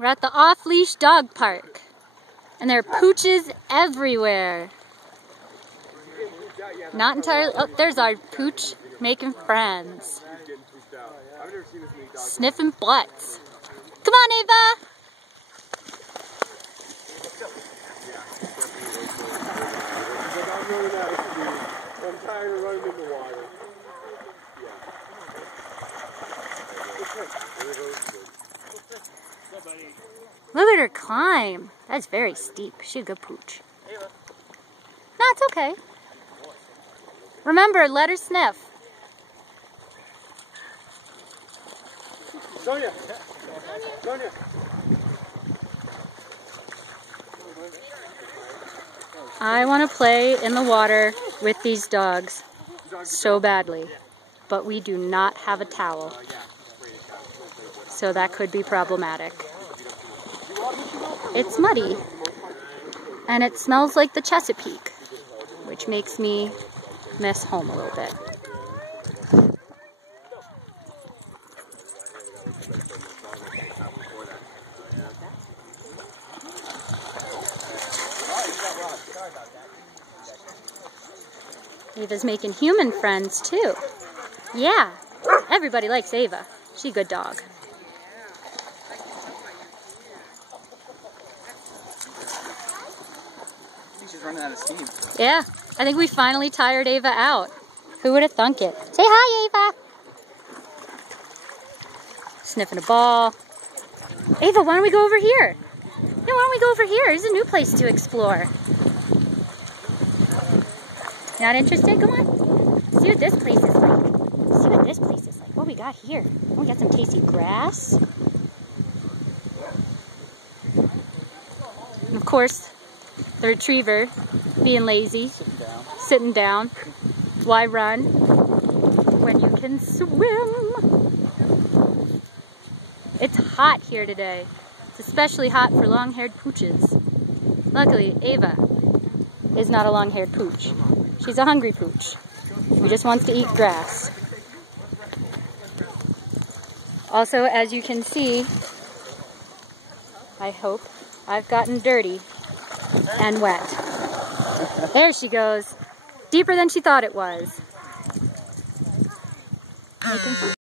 We're at the off-leash dog park, and there are pooches everywhere. Not entirely. Oh, there's our pooch making friends. Sniffing butts. Come on, Ava! I'm tired of running in the water. Look at her climb. That's very steep. She's a good pooch. No, it's okay. Remember, let her sniff. Sonia! Sonia! I want to play in the water with these dogs so badly, but we do not have a towel, so that could be problematic. It's muddy, and it smells like the Chesapeake, which makes me miss home a little bit. Ava's making human friends too. Yeah, everybody likes Ava. She's a good dog. I think she's running out of steam. Yeah, I think we finally tired Ava out. Who would have thunk it? Say hi, Ava. Sniffing a ball. Ava, why don't we go over here? Yeah, why don't we go over here? There's a new place to explore. Not interested? Come on. See what this place is like. See what this place is like. What we got here? Oh, we got some tasty grass. And of course, the retriever being lazy. Sitting down. Why run when you can swim? It's hot here today. It's especially hot for long-haired pooches. Luckily, Ava is not a long-haired pooch. She's a hungry pooch who just wants to eat grass. Also, as you can see, I hope I've gotten dirty and wet. There she goes. Deeper than she thought it was.